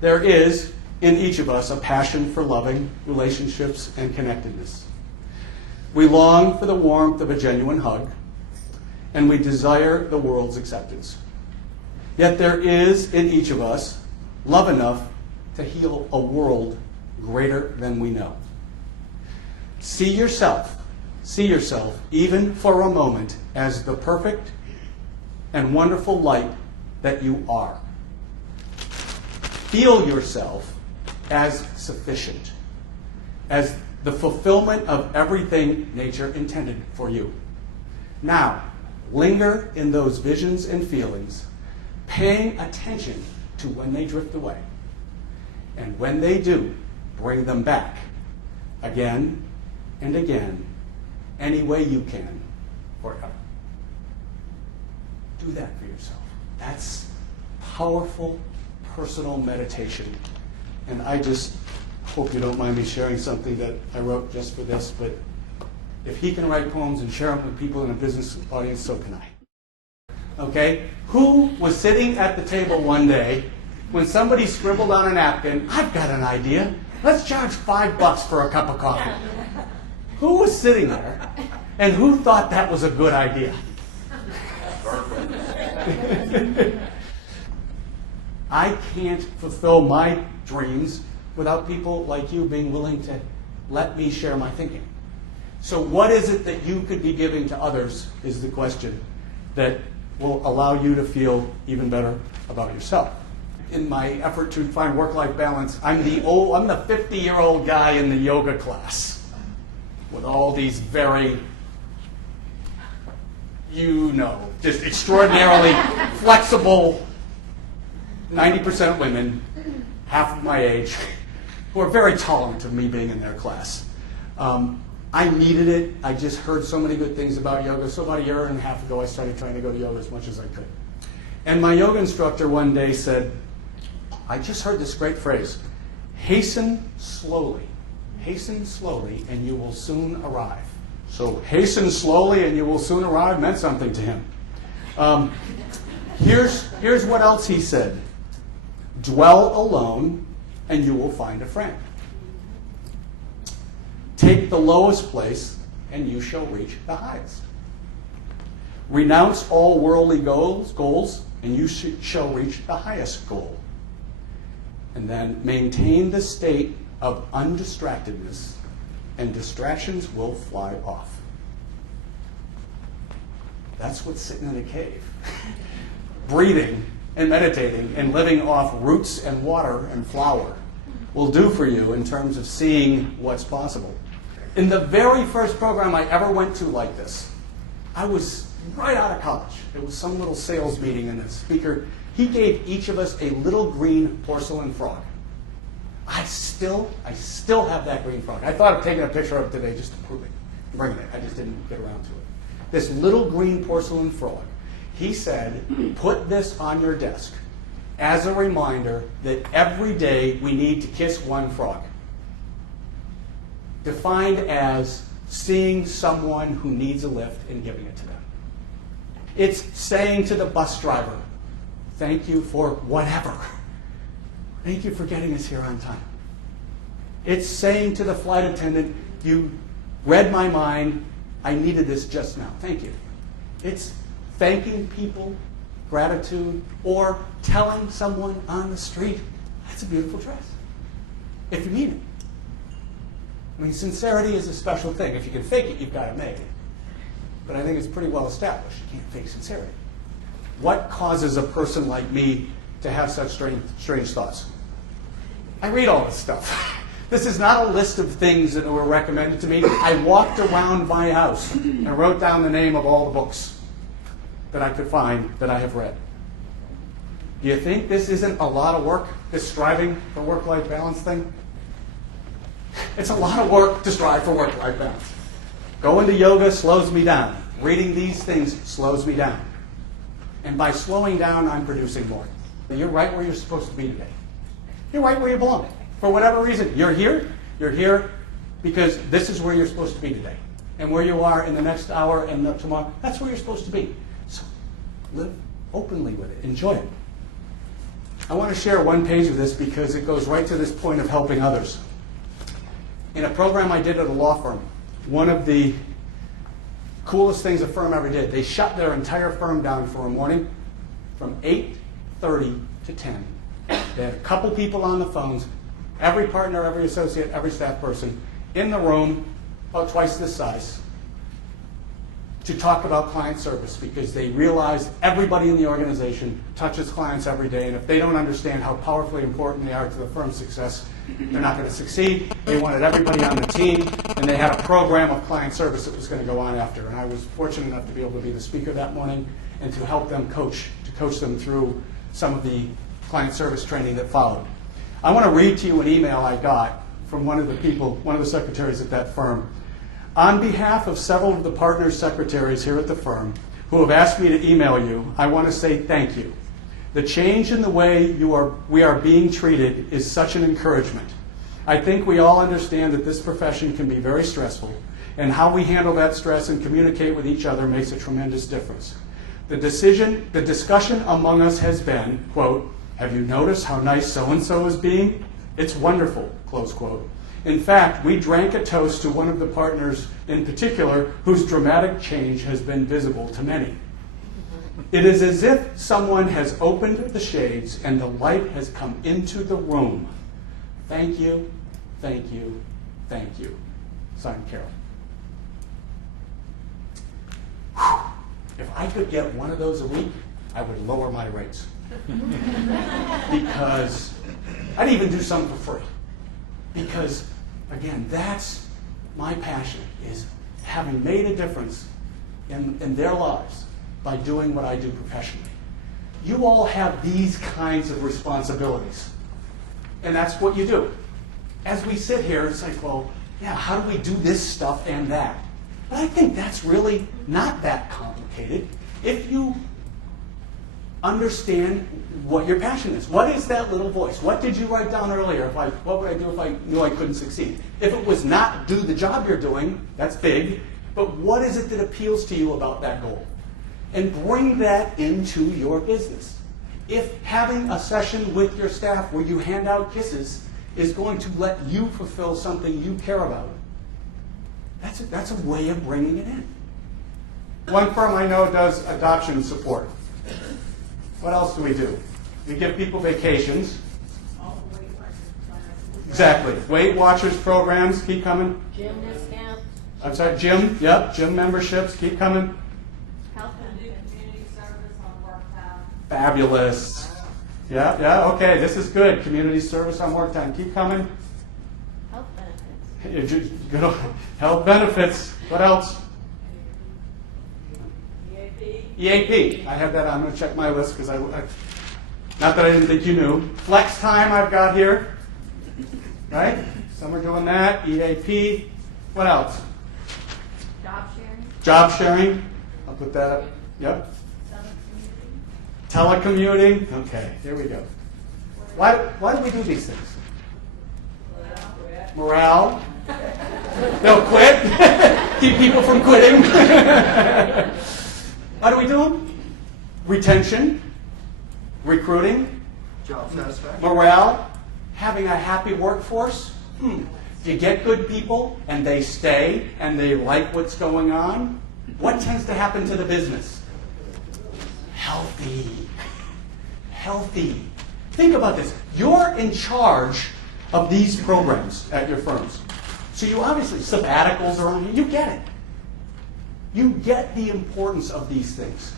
There is in each of us a passion for loving, relationships, and connectedness. We long for the warmth of a genuine hug, and we desire the world's acceptance. Yet there is in each of us love enough to heal a world greater than we know. See yourself, even for a moment, as the perfect and wonderful light that you are. Feel yourself as sufficient, as the fulfillment of everything nature intended for you. Now, linger in those visions and feelings, paying attention to when they drift away. And when they do, bring them back again and again, any way you can, forever. Do that for yourself. That's powerful, personal meditation. And I just hope you don't mind me sharing something that I wrote just for this, but if he can write poems and share them with people in a business audience, so can I. Okay? Who was sitting at the table one day when somebody scribbled on a napkin, "I've got an idea. Let's charge $5 for a cup of coffee." Who was sitting there and who thought that was a good idea? I can't fulfill my dreams without people like you being willing to let me share my thinking. So what is it that you could be giving to others is the question that will allow you to feel even better about yourself. In my effort to find work-life balance, I'm the 50-year-old guy in the yoga class with all these very, just extraordinarily flexible 90% women, half of my age, who are very tolerant of me being in their class. I needed it. I just heard so many good things about yoga. So about a year and a half ago, I started trying to go to yoga as much as I could. And my yoga instructor one day said, I just heard this great phrase, hasten slowly, and you will soon arrive. So hasten slowly and you will soon arrive meant something to him. Here's what else he said. Dwell alone and you will find a friend. Take the lowest place and you shall reach the highest. Renounce all worldly goals and you shall reach the highest goal. And then maintain the state of undistractedness and distractions will fly off. That's what's sitting in a cave. Breathing and meditating and living off roots and water and flower will do for you in terms of seeing what's possible. In the very first program I ever went to like this, I was right out of college. It was some little sales meeting, and the speaker, he gave each of us a little green porcelain frog. I still have that green frog. I thought of taking a picture of it today just to prove it, bringing it. I just didn't get around to it. This little green porcelain frog. He said, put this on your desk as a reminder that every day we need to kiss one frog. Defined as seeing someone who needs a lift and giving it to them. It's saying to the bus driver, thank you for whatever. Thank you for getting us here on time. It's saying to the flight attendant, you read my mind, I needed this just now, thank you. It's thanking people, gratitude, or telling someone on the street, that's a beautiful dress, if you mean it. I mean, sincerity is a special thing. If you can fake it, you've got it made. But I think it's pretty well established. You can't fake sincerity. What causes a person like me to have such strange thoughts? I read all this stuff. This is not a list of things that were recommended to me. I walked around my house and wrote down the name of all the books that I could find that I have read. Do you think this isn't a lot of work, this striving for work-life balance thing? It's a lot of work to strive for work-life balance. Going to yoga slows me down. Reading these things slows me down. And by slowing down, I'm producing more. You're right where you're supposed to be today. You're right where you belong. For whatever reason, you're here because this is where you're supposed to be today. And where you are in the next hour and tomorrow, that's where you're supposed to be. So live openly with it. Enjoy it. I want to share one page of this because it goes right to this point of helping others. In a program I did at a law firm, one of the coolest things a firm ever did, they shut their entire firm down for a morning from 8:30 to 10. They had a couple people on the phones, every partner, every associate, every staff person in the room, about twice this size, to talk about client service because they realized everybody in the organization touches clients every day, and if they don't understand how powerfully important they are to the firm's success, they're not going to succeed. They wanted everybody on the team, and they had a program of client service that was going to go on after. And I was fortunate enough to be able to be the speaker that morning and to help them coach them through some of the client service training that followed. I want to read to you an email I got from one of the secretaries at that firm. On behalf of several of the partners' secretaries here at the firm who have asked me to email you, I want to say thank you. The change in the way we are being treated is such an encouragement. I think we all understand that this profession can be very stressful, and how we handle that stress and communicate with each other makes a tremendous difference. The discussion among us has been, quote, "Have you noticed how nice so-and-so is being? It's wonderful," close quote. In fact, we drank a toast to one of the partners in particular whose dramatic change has been visible to many. It is as if someone has opened the shades and the light has come into the room. Thank you, thank you, thank you. Signed, Carol. Whew. If I could get one of those a week, I would lower my rates. Because I'd even do some for free. Because, again, that's my passion, is having made a difference in their lives by doing what I do professionally. You all have these kinds of responsibilities, and that's what you do. As we sit here, it's like, well, yeah, how do we do this stuff and that? But I think that's really not that complicated if you understand what your passion is. What is that little voice? What did you write down earlier? What would I do if I knew I couldn't succeed? If it was not do the job you're doing, that's big, but what is it that appeals to you about that goal? And bring that into your business. If having a session with your staff where you hand out kisses is going to let you fulfill something you care about, that's a way of bringing it in. One firm I know does adoption support. What else do we do? We give people vacations. Exactly. Weight Watchers programs, keep coming. Gym discounts. I'm sorry, gym, yep, gym memberships, keep coming. Health benefits. Community service on work time. Fabulous. Yeah, okay, this is good. Community service on work time, keep coming. Health benefits. Good health benefits. What else? EAP. I have that. I'm going to check my list because not that I didn't think you knew. Flex time I've got here. Right? Some are doing that. EAP. What else? Job sharing. Job sharing. I'll put that up. Yep. Telecommuting. Okay, here we go. Why do we do these things? Morale. They'll quit. Keep people from quitting. Why do we do them? Retention, recruiting, Job satisfaction. morale, having a happy workforce. Do you get good people and they stay and they like what's going on? What tends to happen to the business? Healthy. Healthy. Think about this. You're in charge of these programs at your firms. So you obviously, sabbaticals are on here. You get it. You get the importance of these things.